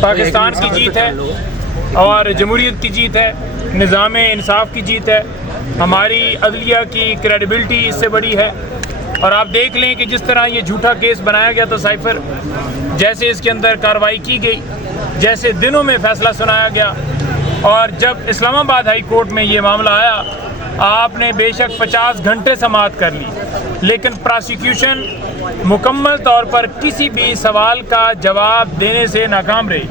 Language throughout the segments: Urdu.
پاکستان کی جیت ہے اور جمہوریت کی جیت ہے، نظام انصاف کی جیت ہے، ہماری عدلیہ کی کریڈیبلٹی اس سے بڑی ہے۔ اور آپ دیکھ لیں کہ جس طرح یہ جھوٹا کیس بنایا گیا تھا سائفر، جیسے اس کے اندر کارروائی کی گئی، جیسے دنوں میں فیصلہ سنایا گیا، اور جب اسلام آباد ہائی کورٹ میں یہ معاملہ آیا آپ نے بے شک 50 گھنٹے سماعت کر لی، لیکن پراسیکیوشن مکمل طور پر کسی بھی سوال کا جواب دینے سے ناکام رہی۔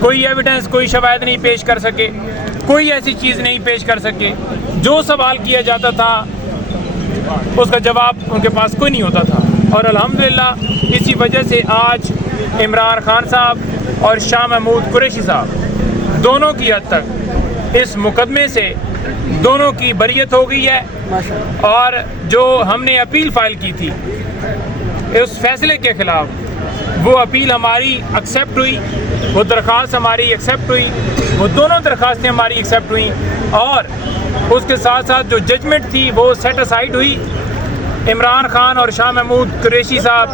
کوئی ایویڈنس، کوئی شواہد نہیں پیش کر سکے، کوئی ایسی چیز نہیں پیش کر سکے۔ جو سوال کیا جاتا تھا اس کا جواب ان کے پاس کوئی نہیں ہوتا تھا، اور الحمدللہ اسی وجہ سے آج عمران خان صاحب اور شاہ محمود قریشی صاحب دونوں کی حد تک اس مقدمے سے دونوں کی بریت ہو گئی ہے، اور جو ہم نے اپیل فائل کی تھی اس فیصلے کے خلاف، وہ اپیل ہماری ایکسیپٹ ہوئی، وہ درخواست ہماری ایکسیپٹ ہوئی، وہ دونوں درخواستیں ہماری ایکسیپٹ ہوئیں، اور اس کے ساتھ ساتھ جو ججمنٹ تھی وہ سیٹ اسائیڈ ہوئی۔ عمران خان اور شاہ محمود قریشی صاحب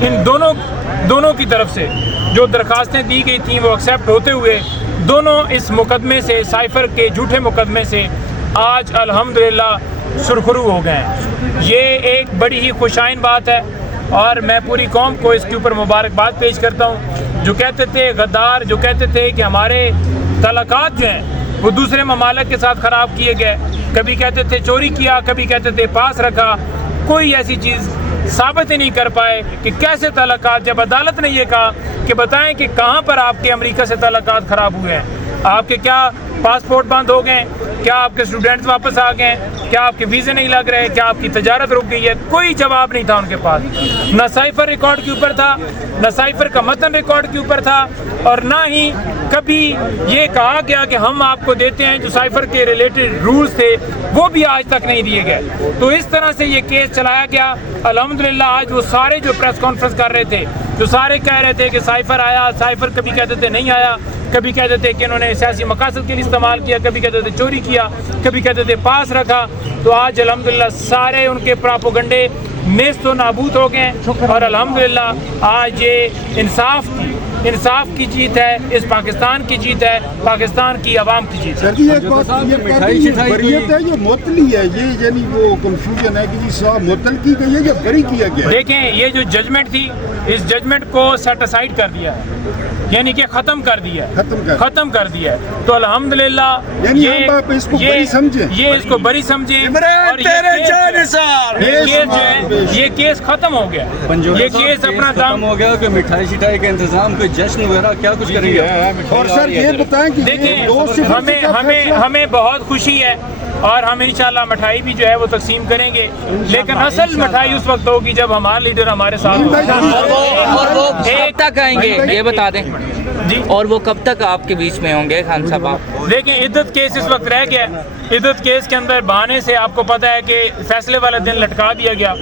ان دونوں کی طرف سے جو درخواستیں دی گئی تھیں وہ ایکسیپٹ ہوتے ہوئے دونوں اس مقدمے سے، سائفر کے جھوٹے مقدمے سے آج الحمدللہ سرخرو ہو گئے ہیں۔ یہ ایک بڑی ہی خوشائن بات ہے، اور میں پوری قوم کو اس کے اوپر مبارکباد پیش کرتا ہوں۔ جو کہتے تھے غدار، جو کہتے تھے کہ ہمارے تعلقات جو ہیں وہ دوسرے ممالک کے ساتھ خراب کیے گئے، کبھی کہتے تھے چوری کیا، کبھی کہتے تھے پاس رکھا، کوئی ایسی چیز ثابت ہی نہیں کر پائے کہ کیسے تعلقات، جب عدالت نے یہ کہا کہ بتائیں کہ کہاں پر آپ کے امریکہ سے تعلقات خراب ہوئے ہیں، آپ کے کیا پاسپورٹ بند ہو گئے، کیا آپ کے اسٹوڈنٹس واپس آ گئے، کیا آپ کے ویزے نہیں لگ رہے، کیا آپ کی تجارت رک گئی ہے، کوئی جواب نہیں تھا ان کے پاس۔ نہ سائفر ریکارڈ کے اوپر تھا، نہ سائفر کا متن ریکارڈ کے اوپر تھا، اور نہ ہی کبھی یہ کہا گیا کہ ہم آپ کو دیتے ہیں جو سائفر کے ریلیٹڈ رولز تھے وہ بھی آج تک نہیں دیے گئے۔ تو اس طرح سے یہ کیس چلایا گیا۔ الحمدللہ آج وہ سارے جو پریس کانفرنس کر رہے تھے، جو سارے کہہ رہے تھے کہ سائفر آیا، سائفر کبھی کہتے تھے نہیں آیا، کبھی کہتے تھے کہ انہوں نے سیاسی مقاصد کے لیے استعمال کیا، کبھی کہتے تھے چوری کیا، کبھی کہتے تھے پاس رکھا، تو آج الحمدللہ سارے ان کے پراپوگنڈے نیست و نابود ہو گئے، اور الحمدللہ آج یہ انصاف کی جیت ہے، اس پاکستان کی جیت ہے، پاکستان کی عوام کی جیت ہے۔ سر جی ایک بات یہ بریت ہے، یہ معطلی ہے، یہ یعنی وہ کنفیوژن ہے کہ جی صاحب معطل کی گئی ہے یا بری کیا گیا ہے؟ دیکھیں یہ جو ججمنٹ تھی، اس ججمنٹ کو سیٹ اسائیڈ کر دیا ہے، یعنی کہ ختم کر دیا ہے، تو الحمدللہ یعنی آپ اس کو بری سمجھیں، یہ اس کو بری سمجھیں، اور یہ کیس ختم ہو گیا، یہ کیس اپنا دم ہو گیا کہ مٹھائی شٹائی کا انتظام، کوئی جشن وغیرہ کیا کچھ کریں گے؟ اور سر یہ بتائیں کہ دیکھیں ہمیں بہت خوشی ہے، اور ہم انشاءاللہ مٹھائی بھی جو ہے وہ تقسیم کریں گے، لیکن اصل مٹھائی اس وقت ہوگی جب ہمارا لیڈر ہمارے ساتھ اور وہ کب تک آئیں گے یہ بتا دیں جی، اور وہ کب تک آپ کے بیچ میں ہوں گے خان صاحب؟ آپ دیکھیں عدت کیس اس وقت رہ گیا، عدت کیس کے اندر بہانے سے آپ کو پتہ ہے کہ فیصلے والا دن لٹکا دیا گیا،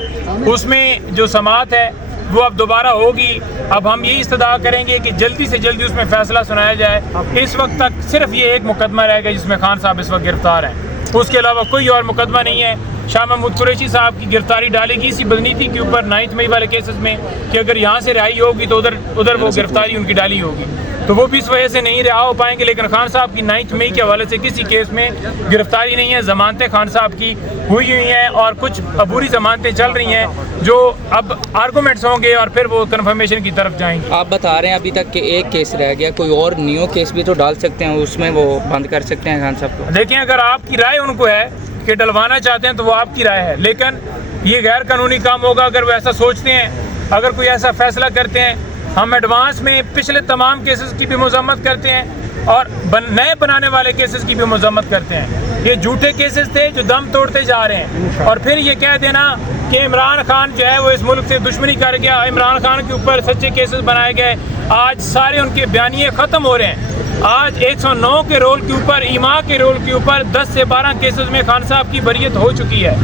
اس میں جو سماعت ہے وہ اب دوبارہ ہوگی۔ اب ہم یہی استدعا کریں گے کہ جلدی سے جلدی اس میں فیصلہ سنایا جائے۔ اس وقت تک صرف یہ ایک مقدمہ رہ گیا جس میں خان صاحب اس وقت گرفتار ہیں، اس کے علاوہ کوئی اور مقدمہ نہیں ہے۔ شاہ محمود قریشی صاحب کی گرفتاری ڈالے گی اسی بدنیتی کے اوپر 9 مئی والے کیسز میں، کہ اگر یہاں سے رہائی ہوگی تو ادھر وہ گرفتاری ان کی ڈالی ہوگی، تو وہ بھی اس وجہ سے نہیں رہا ہو پائیں گے۔ لیکن خان صاحب کی 9 مئی کے حوالے سے کسی کیس میں گرفتاری نہیں ہے، ضمانتیں خان صاحب کی ہوئی ہیں، اور کچھ عبوری ضمانتیں چل رہی ہیں جو اب آرگومنٹس ہوں گے اور پھر وہ کنفرمیشن کی طرف جائیں گے۔ آپ بتا رہے ہیں ابھی تک کہ ایک کیس رہ گیا، کوئی اور نیو کیس بھی تو ڈال سکتے ہیں، اس میں وہ بند کر سکتے ہیں خان صاحب کو؟ دیکھیں اگر آپ کی رائے ان کو ہے کہ ڈلوانا چاہتے ہیں تو وہ آپ کی رائے ہے، لیکن یہ غیر قانونی کام ہوگا اگر وہ ایسا سوچتے ہیں، اگر کوئی ایسا فیصلہ کرتے ہیں۔ ہم ایڈوانس میں پچھلے تمام کیسز کی بھی مذمت کرتے ہیں، اور نئے بنانے والے کیسز کی بھی مذمت کرتے ہیں۔ یہ جھوٹے کیسز تھے جو دم توڑتے جا رہے ہیں، اور پھر یہ کہہ دینا کہ عمران خان جو ہے وہ اس ملک سے دشمنی کر گیا، عمران خان کے اوپر سچے کیسز بنائے گئے۔ آج سارے ان کے بیانیے ختم ہو رہے ہیں۔ آج 109 کے رول کے اوپر، ایما کے رول کے اوپر 10 سے 12 کیسز میں خان صاحب کی بریت ہو چکی ہے،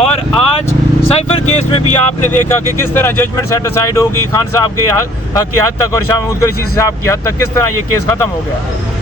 اور آج سائفر کیس میں بھی آپ نے دیکھا کہ کس طرح ججمنٹ سیٹ اسائیڈ ہوگی، خان صاحب کے حد تک اور شاہ محمود قریشی صاحب کی حد تک کس طرح یہ کیس ختم ہو گیا۔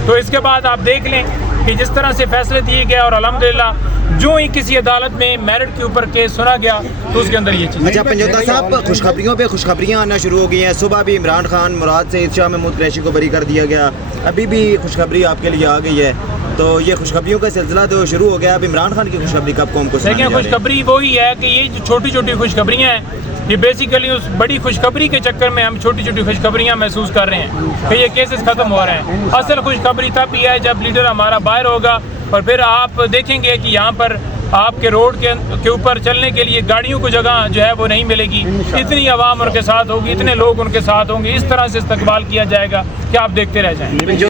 تو تو اس کے بعد آپ دیکھ لیں کہ جس طرح سے فیصلے دیے گئے اور الحمدللہ جو ہی کسی عدالت میں میرٹ کے اوپر کیس سنا گیا تو اس کے اندر یہ چیز. اچھا پنجوتا صاحب، خوشخبریوں پہ خوشخبریاں آنا شروع ہو گئی ہیں. صبح بھی عمران خان مراد سعید شاہ محمود قریشی کو بری کر دیا گیا، ابھی بھی خوشخبری آپ کے لیے آ گئی ہے. تو یہ خوشخبریوں کا سلسلہ تو شروع ہو گیا، اب عمران خان کی خوشخبری کب قوم کو سنانے دیکھیں جا رہے ہیں؟ خوشخبری وہی ہے کہ یہ جو چھوٹی چھوٹی خوشخبریاں ہیں یہ بیسیکلی اس بڑی خوشخبری کے چکر میں ہم چھوٹی چھوٹی خوشخبریاں محسوس کر رہے ہیں کہ یہ کیسز ختم ہو رہے ہیں. اصل خوشخبری تب بھی ہے جب لیڈر ہمارا باہر ہوگا اور پھر آپ دیکھیں گے کہ یہاں پر آپ کے روڈ کے اوپر چلنے کے لیے گاڑیوں کو جگہ جو ہے وہ نہیں ملے گی. اتنی عوام ان کے ساتھ ہوگی، اتنے لوگ ان کے ساتھ ہوں گے، اس طرح سے استقبال کیا جائے گا کہ آپ دیکھتے رہ جائیں.